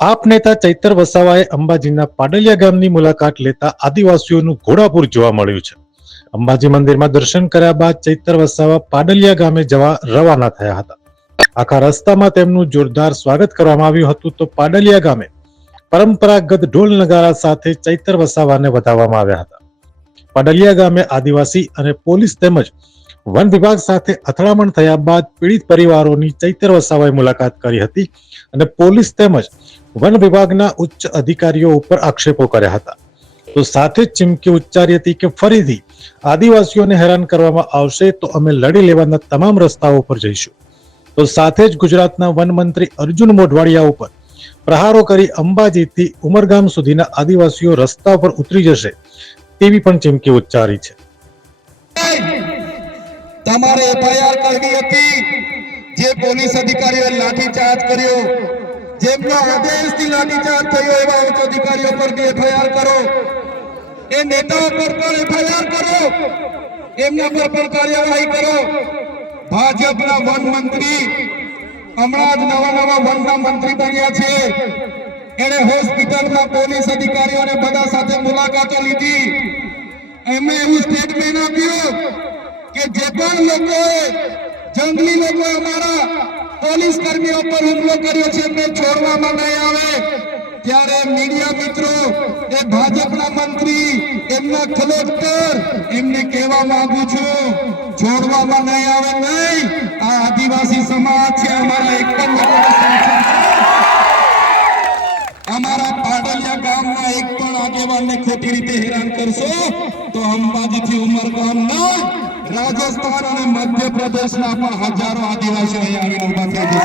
આપ નેતા ચૈતર વસાવાએ અંબાજીના પાડલિયા ગામની મુલાકાત લેતા આદિવાસીઓનું ઘોડાપૂર જોવા મળ્યું છે. અંબાજી મંદિરમાં દર્શન કર્યા બાદ ચૈતર વસાવા પાડલિયા ગામે જવા રવાના થયા હતા. આખા રસ્તામાં તેમનું જોરદાર સ્વાગત કરવામાં આવ્યું હતું. તો પાડલિયા ગામે પરંપરાગત ઢોલ નગારા સાથે ચૈતર વસાવાને વધાવવામાં આવ્યા હતા. પાડલિયા ગામે આદિવાસી અને પોલીસ તેમજ વન વિભાગ સાથે અથડામણ થયા બાદ પીડિત પરિવારોની ચૈતર વસાવાએ મુલાકાત કરી હતી અને પોલીસ તેમજ વન વિભાગના ઉચ્ચ અધિકારીઓ ઉપર આક્ષેપો કર્યા હતા. તો સાથે જ ચીમકી ઉચ્ચારી હતી કે ફરીથી આદિવાસીઓને હેરાન કરવામાં આવશે તો અમે લડી લેવાના તમામ રસ્તાઓ પર જઈશું. તો સાથે જ ગુજરાતના વન મંત્રી અર્જુન મોઢવાડિયા ઉપર પ્રહારો કરી અંબાજીથી ઉમરગામ સુધીના આદિવાસીઓ રસ્તા પર ઉતરી જશે તેવી પણ ચીમકી ઉચ્ચારી છે. તમારે એફઆઈઆર કરવી હતી. જે પોલીસ અધિકારીઓએ લાઠીચાર્જ કર્યો, જેમનો આદેશથી લાઠીચાર્જ થયો એવા ઉચ્ચ અધિકારીઓ પર એફઆઈઆર કરો. એ નેતાઓ પર પણ એફઆઈઆર કરો, એમના પર પણ કાર્યવાહી કરો. ભાજપના વન મંત્રી હમણાં જ નવા વનના મંત્રી બન્યા છે. એને હોસ્પિટલમાં પોલીસ અધિકારીઓને બધા સાથે મુલાકાતો લીધી. એમને એવું સ્ટેટમેન્ટ આપ્યું કે જે પણ લોકોએ જંગલી લોકો અમારા પોલીસ કર્મીઓ પર હુમલો કર્યો છે એમને છોડવામાં નહીં આવે. ત્યારે મીડિયા મિત્રો, એ ભાજપના મંત્રી, એમના કલેક્ટર, એમને કહેવા માંગુ છું, છોડવામાં નહીં આવે. નહીં, આ આદિવાસી સમાજ છે. અમારા એક પણ અમારા પાડલિયા ગામના એક પણ આગેવાનને ખોટી રીતે હેરાન કરશો તો અંબાજીથી ઉમરગામ ના રાજસ્થાન અને મધ્યપ્રદેશના પણ હજારો આદિવાસીઓ અહીંયા આવીને ઉભા થઈ જશે.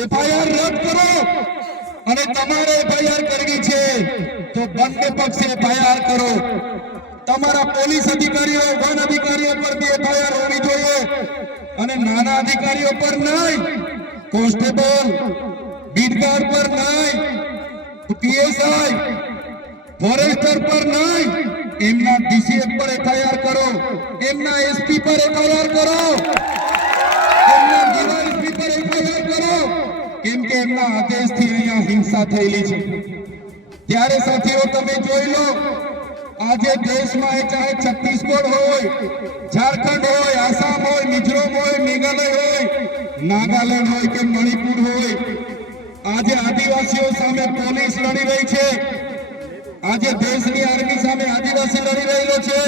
એફઆઈઆર રદ કરો. અને તમારે એફઆઈઆર કરવી છે તો બંને પક્ષે એફઆઈઆર કરો. તમારા પોલીસ અધિકારીઓ, વન અધિકારીઓ પર બી એફઆઈઆર હોવી જોઈએ અને નાના અધિકારીઓ પર નહીં. કોન્સ્ટેબલ, બીટગાર્ડ પર નહીં, પીએસઆઈ, ફોરેસ્ટર પર નહીં, એમના ડીસીએફ પર એફઆઈઆર કરો, એમના એસપી પર એફઆઈઆર કરો, એમના ડીવાયએસપી પર એફઆઈઆર કરો. કેમ કે એમના આદેશથી અહીંયા હિંસા થયેલી છે. ત્યારે સાથીઓ તમે જોઈ લો, આજે દેશમાં એ ચાહે છત્તીસગઢ હોય, ઝારખંડ હોય, આસામ હોય, મિઝોરમ હોય, મેઘાલય હોય, નાગાલેન્ડ હોય કે મણિપુર હોય, આજે આદિવાસીઓ સામે પોલીસ લડી રહી છે. આજે દેશની આર્મી સામે આદિવાસી લડી રહેલો છે.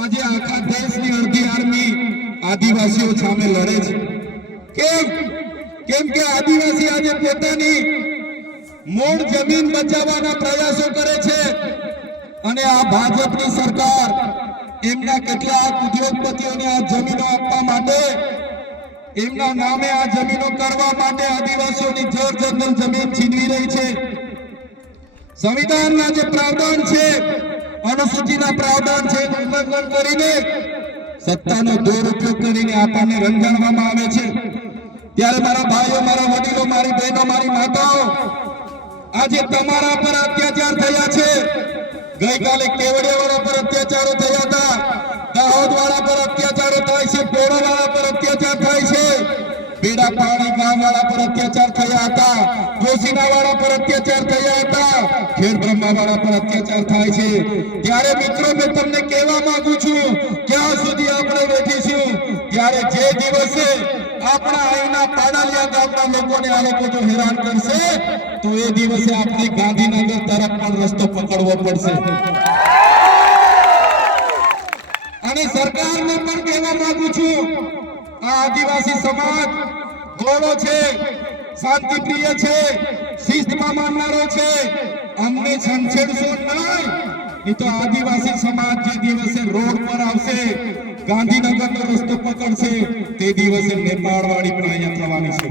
આજે આખા દેશની અડધી આર્મી આદિવાસીઓ સામે લડે છે. કેમ કે આદિવાસી આજે પોતાની મૂળ જમીન બચાવવાના પ્રયાસો કરે છે અને આ ભાજપની સરકાર એમના કેટલાક ઉદ્યોગપતિઓને આ જમીનો આપવા માટે, એમના નામે આ જમીનો કરવા માટે આદિવાસીઓની જળ જંગલ જમીન છીનવી રહી છે. સંવિધાનના જે પ્રાવધાન છે, અનુસૂચિના પ્રાવધાન છે, ઉલ્લંઘન કરીને સત્તાનો દુરુપયોગ કરીને આપણને રંજાડવામાં આવે છે. ત્યારે મારા ભાઈઓ, મારા વડીલો, મારી બહેનો, મારી માતાઓ, આજે તમારા પર અત્યાચાર થયા છે. ગઈકાલે કેવડિયાવાળા પર અત્યાચારો થયા હતા, દાહોદવાળા પર અત્યાચારો થાય છે, પોરાવાળા પર અત્યાચાર થાય છે, બેડા પાણી ગામવાળા પર અત્યાચાર થયા હતા, જોશીનાવાળા પર અત્યાચાર થયા હતા, ખેડ બ્રહ્માવાળા પર અત્યાચાર થાય છે. ત્યારે મિત્રો મેં તમને કહેવા માંગુ છું, ક્યાં સુધી આપણે બેઠીશું? ત્યારે જે દિવસે આપણા અહીંના પાડલિયા ગામના લોકોને આ લોકો જો હેરાન કરશે તો એ દિવસે આપણે ગાંધીનગર તરફ પણ રસ્તો પકડવો પડશે. અને સરકારને પણ કહેવા માંગુ છું, આ આદિવાસી સમાજ ગોળો છે, શાંતિપ્રિય છે, શિસ્તમાં માનનારો છે. અમને છંછેડશો નહીં, એ તો આદિવાસી સમાજ જે દિવસે રોડ પર આવશે, ગાંધીનગરનો રસ્તો પકડશે, તે દિવસે નેપાળવાળી પણ અહીંયા થવાની છે.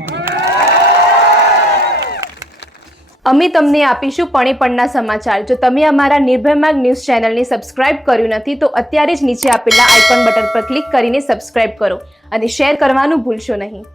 અમે તમને આપીશું પણેપણના સમાચાર. જો તમે અમારા નિર્ભય માર્ગ ન્યૂઝ ચેનલને સબસ્ક્રાઇબ કર્યું નથી તો અત્યારે જ નીચે આપેલા આઇકોન બટન પર ક્લિક કરીને સબસ્ક્રાઇબ કરો અને શેર કરવાનું ભૂલશો નહીં.